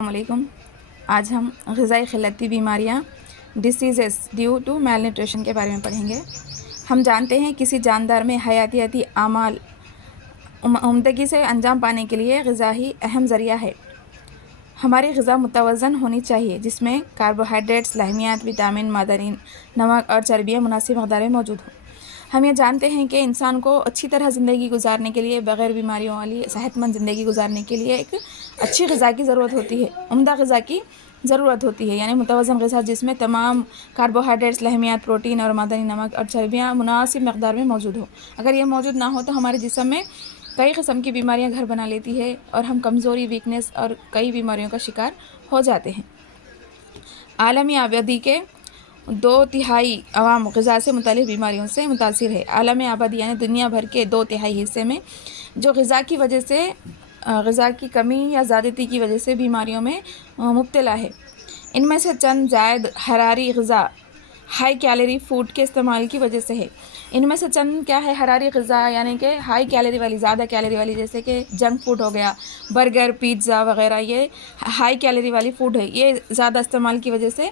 السلام علیکم۔ آج ہم غذائی خلطی بیماریاں ڈیسیزز ڈیو ٹو میل نیوٹریشن کے بارے میں پڑھیں گے۔ ہم جانتے ہیں کسی جاندار میں حیاتیاتی اعمال عمدگی سے انجام پانے کے لیے غذا ہی اہم ذریعہ ہے۔ ہماری غذا متوازن ہونی چاہیے، جس میں کاربوہائیڈریٹس، لحمیات، وٹامن، معدنیات، نمک اور چربیاں مناسب مقدار میں موجود ہوں۔ ہم یہ جانتے ہیں کہ انسان کو اچھی طرح زندگی گزارنے کے لیے، بغیر بیماریوں والی صحت مند زندگی گزارنے کے لیے ایک اچھی غذا کی ضرورت ہوتی ہے، عمدہ غذا کی ضرورت ہوتی ہے، یعنی متوازن غذا جس میں تمام کاربوہائیڈریٹس، لحمیات، پروٹین اور معدنی، نمک اور چربیاں مناسب مقدار میں موجود ہوں۔ اگر یہ موجود نہ ہو تو ہمارے جسم میں کئی قسم کی بیماریاں گھر بنا لیتی ہے اور ہم کمزوری، ویکنس اور کئی بیماریوں کا شکار ہو جاتے ہیں۔ عالمی آبادی کے 2/3 عوام غذا سے متعلق بیماریوں سے متاثر ہے۔ عالمی آبادی یعنی دنیا بھر کے 2/3 حصے میں جو غذا کی کمی یا زیادتی کی وجہ سے بیماریوں میں مبتلا ہے۔ ان میں سے چند زائد حراری غذا، ہائی کیلری فوڈ کے استعمال کی وجہ سے ہے۔ ان میں سے چند کیا ہے؟ حراری غذا یعنی کہ ہائی کیلری والی، زیادہ کیلری والی، جیسے کہ جنک فوڈ ہو گیا، برگر، پیزا وغیرہ، یہ ہائی کیلری والی فوڈ ہے۔ یہ زیادہ استعمال کی وجہ سے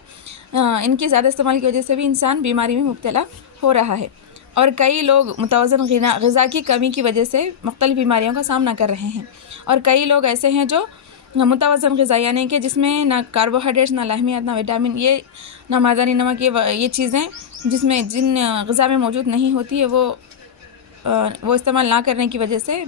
ان کی زیادہ استعمال کی وجہ سے بھی انسان بیماری میں مبتلا ہو رہا ہے، اور کئی لوگ متوازن غذا کی کمی کی وجہ سے مختلف بیماریوں کا سامنا کر رہے ہیں، اور کئی لوگ ایسے ہیں جو متوازن غذا یعنی کہ جس میں نہ کاربوہائیڈریٹس، نہ لحمیات، نہ وٹامن، یہ نہ معدنی، نمک، یہ چیزیں جن غذا میں موجود نہیں ہوتی ہے، وہ استعمال نہ کرنے کی وجہ سے